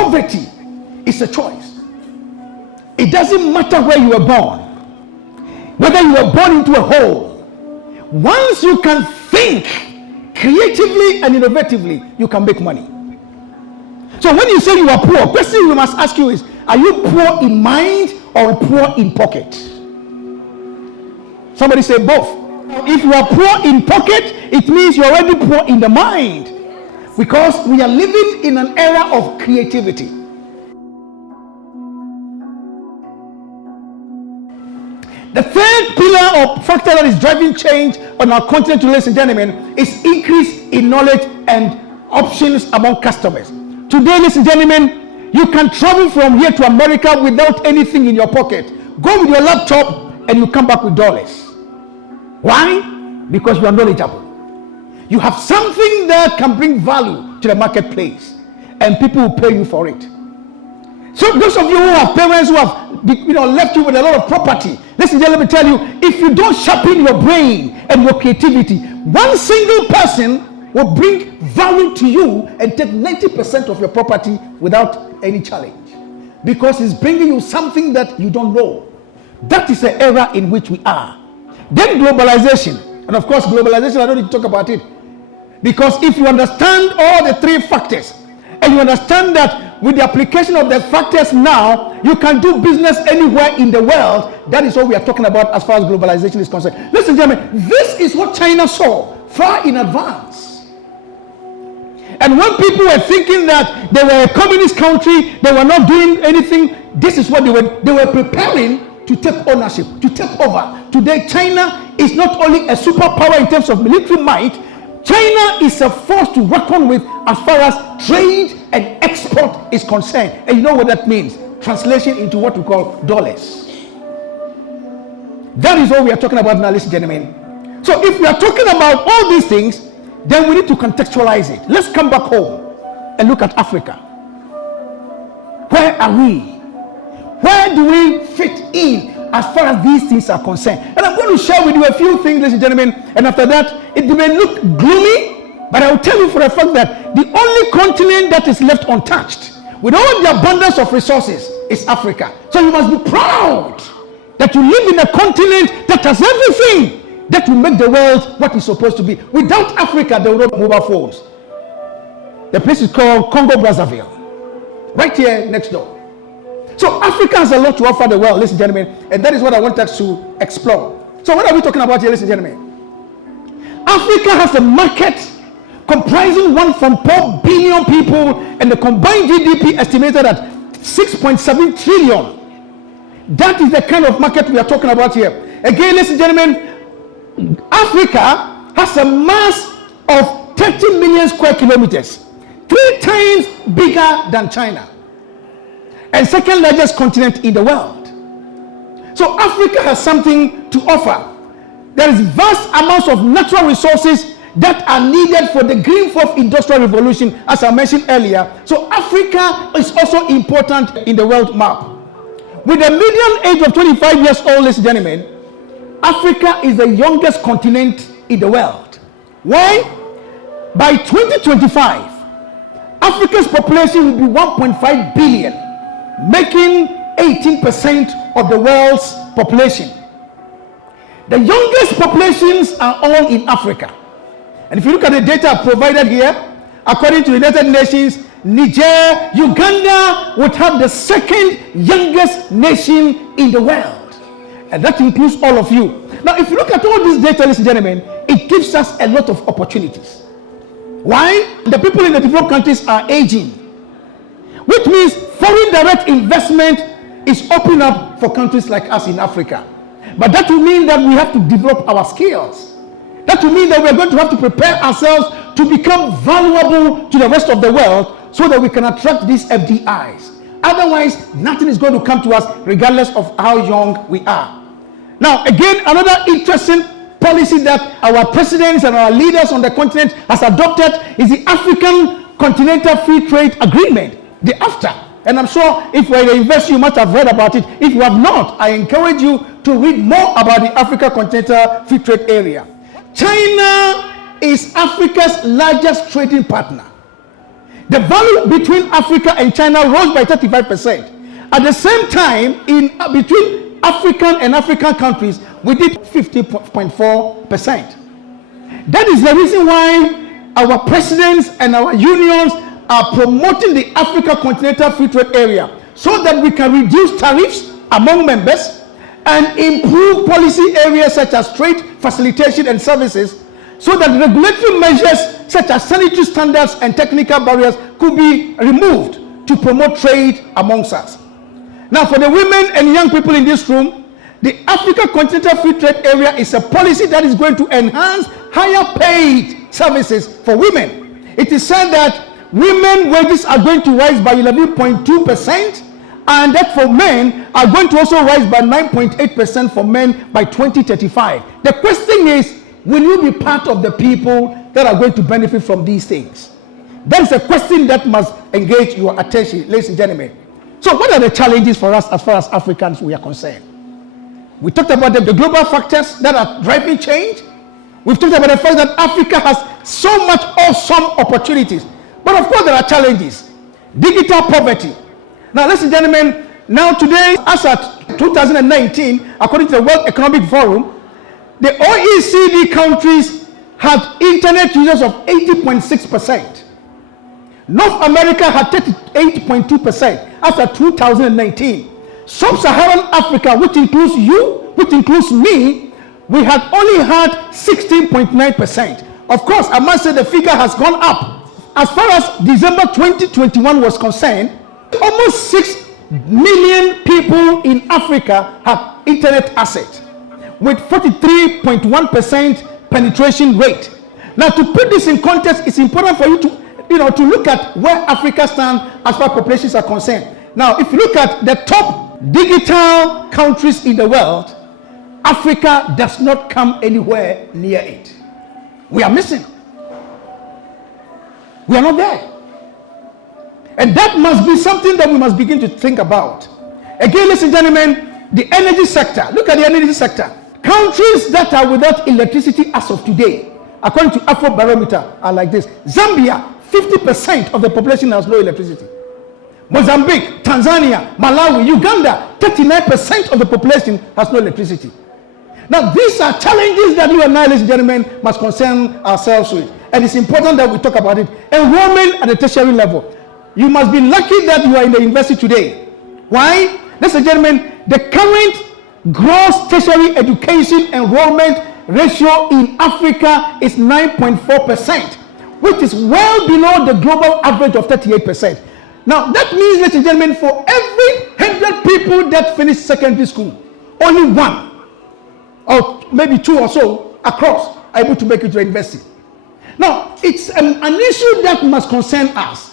Poverty is a choice. It doesn't matter where you were born, whether you were born into a hole. Once you can think creatively and innovatively, you can make money. So when you say you are poor, the question we must ask you is, are you poor in mind or poor in pocket? Somebody say both. If you are poor in pocket, it means you're already poor in the mind, because we are living in an era of creativity. The third pillar or factor that is driving change on our continent, ladies and gentlemen, is increase in knowledge and options among customers. Today, ladies and gentlemen, you can travel from here to America without anything in your pocket. Go with your laptop and you come back with dollars. Why? Because you are knowledgeable. You have something that can bring value to the marketplace, and people will pay you for it. So those of you who have parents who have left you with a lot of property, listen, let me tell you, if you don't sharpen your brain and your creativity, one single person will bring value to you and take 90% of your property without any challenge, because it's bringing you something that you don't know. That is the era in which we are. Then globalization, and of course globalization, I don't need to talk about it, because if you understand all the three factors, and you understand that with the application of the factors now, you can do business anywhere in the world. That is what we are talking about as far as globalization is concerned. Listen, gentlemen, this is what China saw far in advance. And when people were thinking that they were a communist country, they were not doing anything, this is what they were preparing to take ownership, to take over. Today, China is not only a superpower in terms of military might, China is a force to reckon with as far as trade and export is concerned. And you know what that means? Translation into what we call dollars. That is what we are talking about now, ladies and gentlemen. So if we are talking about all these things, then we need to contextualize it. Let's come back home and look at Africa. Where are we? Where do we fit in as far as these things are concerned? And I'm going to share with you a few things, ladies and gentlemen, and after that, it may look gloomy, but I will tell you for a fact that the only continent that is left untouched with all the abundance of resources is Africa. So you must be proud that you live in a continent that has everything that will make the world what it's supposed to be. Without Africa, there will not be mobile phones. The place is called Congo Brazzaville, right here next door. So Africa has a lot to offer the world, ladies and gentlemen, and that is what I want us to explore. So what are we talking about here, ladies and gentlemen? Africa has a market comprising 1.4 billion people, and the combined GDP estimated at 6.7 trillion. That is the kind of market we are talking about here. Again, ladies and gentlemen, Africa has a mass of 30 million square kilometers, 3 times bigger than China, and second largest continent in the world. So Africa has something to offer. There is vast amounts of natural resources that are needed for the green fourth industrial revolution, as I mentioned earlier. So Africa is also important in the world map. With a median age of 25 years old, ladies and gentlemen, Africa is the youngest continent in the world. Why? By 2025, Africa's population will be 1.5 billion, making 18% of the world's population. The youngest populations are all in Africa. And if you look at the data provided here, according to the United Nations, Niger, Uganda would have the second youngest nation in the world. And that includes all of you. Now, if you look at all this data, ladies and gentlemen, it gives us a lot of opportunities. Why? The people in the developed countries are aging, which means foreign direct investment is opening up for countries like us in Africa. But that will mean that we have to develop our skills. That will mean that we're going to have to prepare ourselves to become valuable to the rest of the world so that we can attract these FDIs. Otherwise, nothing is going to come to us regardless of how young we are. Now, again, another interesting policy that our presidents and our leaders on the continent has adopted is the African Continental Free Trade Agreement, the AFTA. And I'm sure if you're an investor, you must have read about it. If you have not, I encourage you to read more about the Africa Continental Free Trade Area. China is Africa's largest trading partner. The value between Africa and China rose by 35%. At the same time, between African and African countries, we did 50.4%. That is the reason why our presidents and our unions are promoting the Africa Continental Free Trade Area so that we can reduce tariffs among members and improve policy areas such as trade facilitation and services, so that regulatory measures such as sanitary standards and technical barriers could be removed to promote trade amongst us. Now, for the women and young people in this room, the Africa Continental Free Trade Area is a policy that is going to enhance higher paid services for women. It is said that women wages are going to rise by 11.2%, and that for men are going to also rise by 9.8% for men by 2035. The question is, will you be part of the people that are going to benefit from these things? That is a question that must engage your attention, ladies and gentlemen. So what are the challenges for us as far as Africans we are concerned? We talked about the global factors that are driving change. We've talked about the fact that Africa has so much awesome opportunities. But of course there are challenges. Digital poverty. Now, ladies and gentlemen, now today, as at 2019, according to the World Economic Forum, the OECD countries had internet users of 80.6%. North America had 38.2% as at 2019. Sub-Saharan Africa, which includes you, which includes me, we had only had 16.9%. Of course, I must say the figure has gone up. As far as December 2021 was concerned, almost 6 million people in Africa have internet access, with 43.1% penetration rate. Now, to put this in context, it's important for you to look at where Africa stands as far as populations are concerned. Now, if you look at the top digital countries in the world, Africa does not come anywhere near it. We are missing. We are not there. And that must be something that we must begin to think about. Again, ladies and gentlemen, the energy sector. Look at the energy sector. Countries that are without electricity as of today, according to Afrobarometer, are like this. Zambia, 50% of the population has no electricity. Mozambique, Tanzania, Malawi, Uganda, 39% of the population has no electricity. Now, these are challenges that you and I, ladies and gentlemen, must concern ourselves with. And it's important that we talk about it. Enrollment at the tertiary level. You must be lucky that you are in the university today. Why? Ladies and gentlemen, the current gross tertiary education enrollment ratio in Africa is 9.4%, which is well below the global average of 38%. Now, that means, ladies and gentlemen, for every 100 people that finish secondary school, only one, or maybe two or so across, are able to make it to university. Now, it's an issue that must concern us.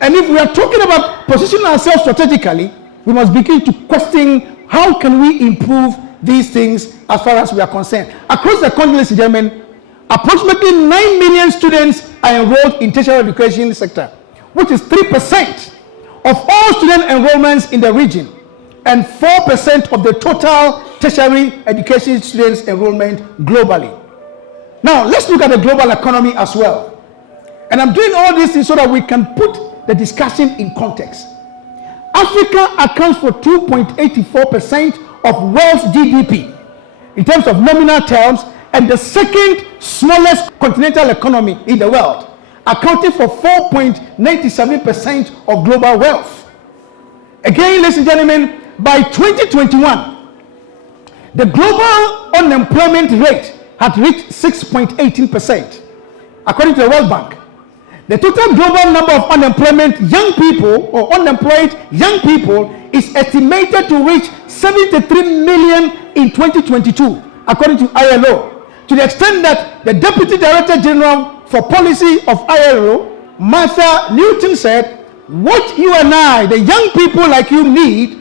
And if we are talking about positioning ourselves strategically, we must begin to question how can we improve these things as far as we are concerned. Across the country, ladies and gentlemen, approximately 9 million students are enrolled in tertiary education sector, which is 3% of all student enrollments in the region and 4% of the total tertiary education students enrollment globally. Now, let's look at the global economy as well. And I'm doing all this so that we can put the discussion in context. Africa accounts for 2.84% of world's GDP in terms of nominal terms, and the second smallest continental economy in the world, accounting for 4.97% of global wealth. Again, ladies and gentlemen, by 2021, the global unemployment rate had reached 6.18%, according to the World Bank. The total global number of unemployed young people is estimated to reach 73 million in 2022, according to ILO, to the extent that the Deputy Director General for Policy of ILO, Martha Newton, said, what you and I, the young people like you, need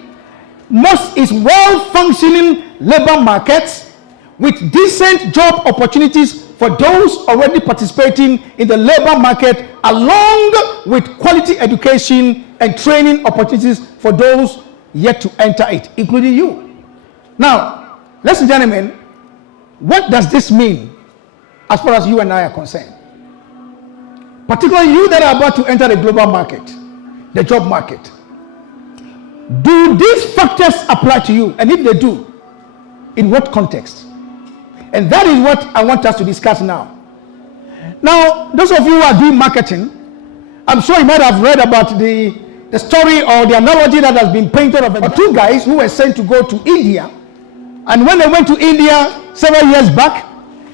is well-functioning labor markets with decent job opportunities for those already participating in the labor market, along with quality education and training opportunities for those yet to enter it, including you. Now, ladies and gentlemen, what does this mean as far as you and I are concerned? particularly you that are about to enter the global market, the job market. Do these factors apply to you? And if they do, in what context? And that is what I want us to discuss now. Now, those of you who are doing marketing, I'm sure you might have read about the story or the analogy that has been painted of two guys who were sent to go to India. And when they went to India several years back,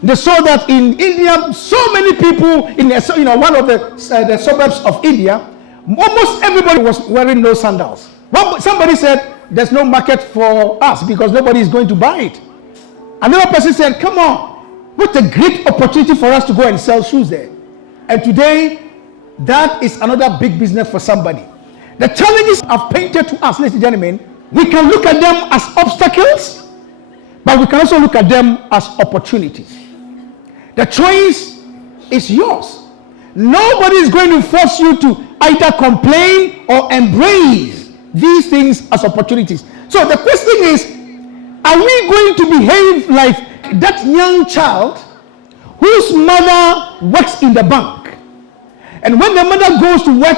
they saw that in India, so many people in one of the suburbs of India, almost everybody was wearing no sandals. Somebody said, there's no market for us because nobody is going to buy it. Another person said, come on, what a great opportunity for us to go and sell shoes there. And today, that is another big business for somebody. The challenges are painted to us, ladies and gentlemen. We can look at them as obstacles, but we can also look at them as opportunities. The choice is yours. Nobody is going to force you to either complain or embrace these things as opportunities. So the question is, are we going to behave like that young child whose mother works in the bank? And when the mother goes to work,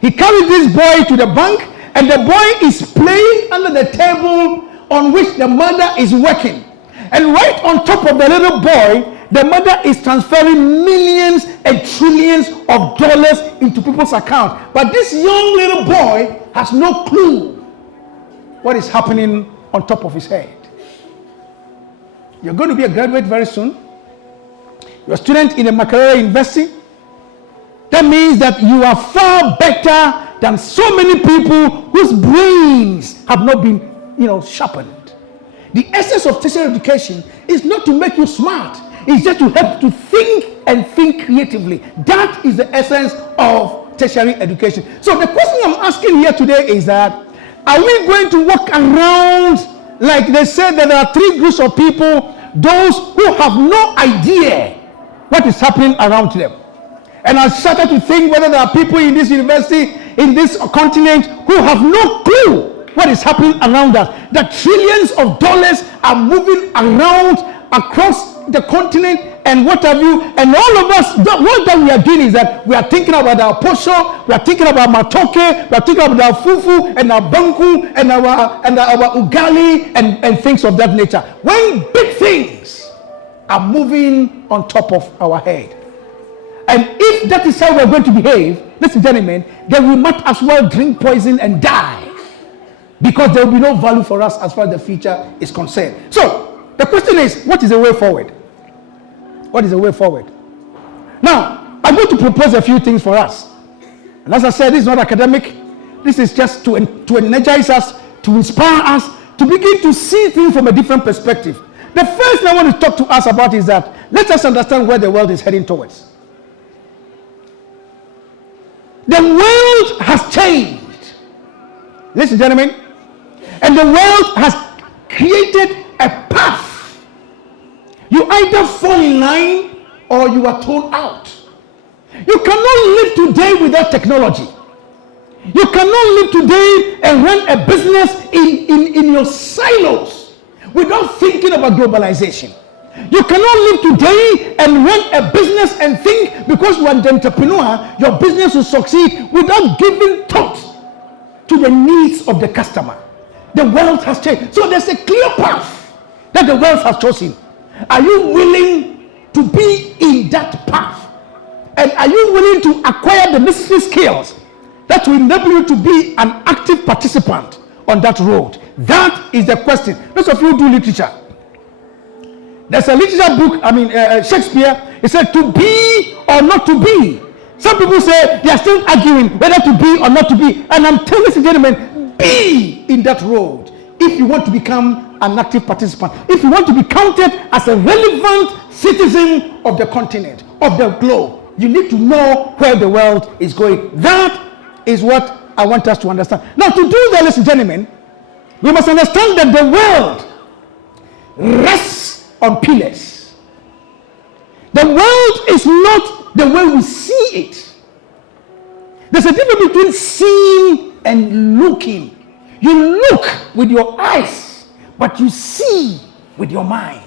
he carries this boy to the bank, and the boy is playing under the table on which the mother is working. And right on top of the little boy, the mother is transferring millions and trillions of dollars into people's accounts. But this young little boy has no clue what is happening on top of his head. You're going to be a graduate very soon. You're a student in a Makerere University. That means that you are far better than so many people whose brains have not been, sharpened. The essence of tertiary education is not to make you smart. It's just to help you to think and think creatively. That is the essence of tertiary education. So the question I'm asking here today is that, are we going to walk around like they said that there are three groups of people, those who have no idea what is happening around them? And I started to think whether there are people in this university, in this continent, who have no clue what is happening around us. That trillions of dollars are moving around across the continent and what have you, and all of us, what that we are doing is that we are thinking about our posho, we are thinking about matoke, we are thinking about our fufu and our banku and our ugali and things of that nature. When big things are moving on top of our head. And if that is how we are going to behave, ladies and gentlemen, then we might as well drink poison and die, because there will be no value for us as far as the future is concerned. So the question is, what is the way forward? What is the way forward? Now, I'm going to propose a few things for us. And as I said, this is not academic. This is just to energize us, to inspire us, to begin to see things from a different perspective. The first thing I want to talk to us about is that let us understand where the world is heading towards. The world has changed, ladies and gentlemen, and the world has created a path. You either fall in line or you are thrown out. You cannot live today without technology. You cannot live today and run a business in your silos without thinking about globalization. You cannot live today and run a business and think because you are an entrepreneur, your business will succeed without giving thought to the needs of the customer. The world has changed. So there's a clear path that the world has chosen. Are you willing to be in that path? And are you willing to acquire the necessary skills that will enable you to be an active participant on that road? That is the question. Those of you who do literature, there's a literature book, Shakespeare, it said to be or not to be. Some people say they are still arguing whether to be or not to be. And I'm telling you, gentlemen, be in that road if you want to become an active participant. If you want to be counted as a relevant citizen of the continent, of the globe, you need to know where the world is going. That is what I want us to understand. Now, to do that, ladies and gentlemen, we must understand that the world rests on pillars. The world is not the way we see it. There's a difference between seeing and looking. You look with your eyes, but you see with your mind.